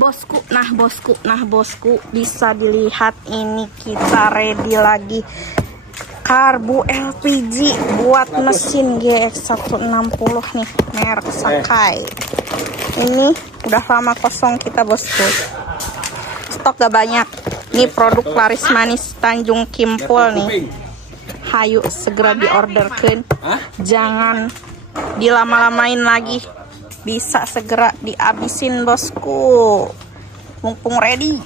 bosku, bisa dilihat ini kita ready lagi karbu LPG buat mesin GX160 nih, merek Sakai. Ini udah lama kosong kita bosku, stok gak banyak. Ini produk laris manis Tanjung Kimpul nih, hayu segera diorderkan, jangan dilama-lamain lagi, bisa segera dihabisin bosku, mumpung ready.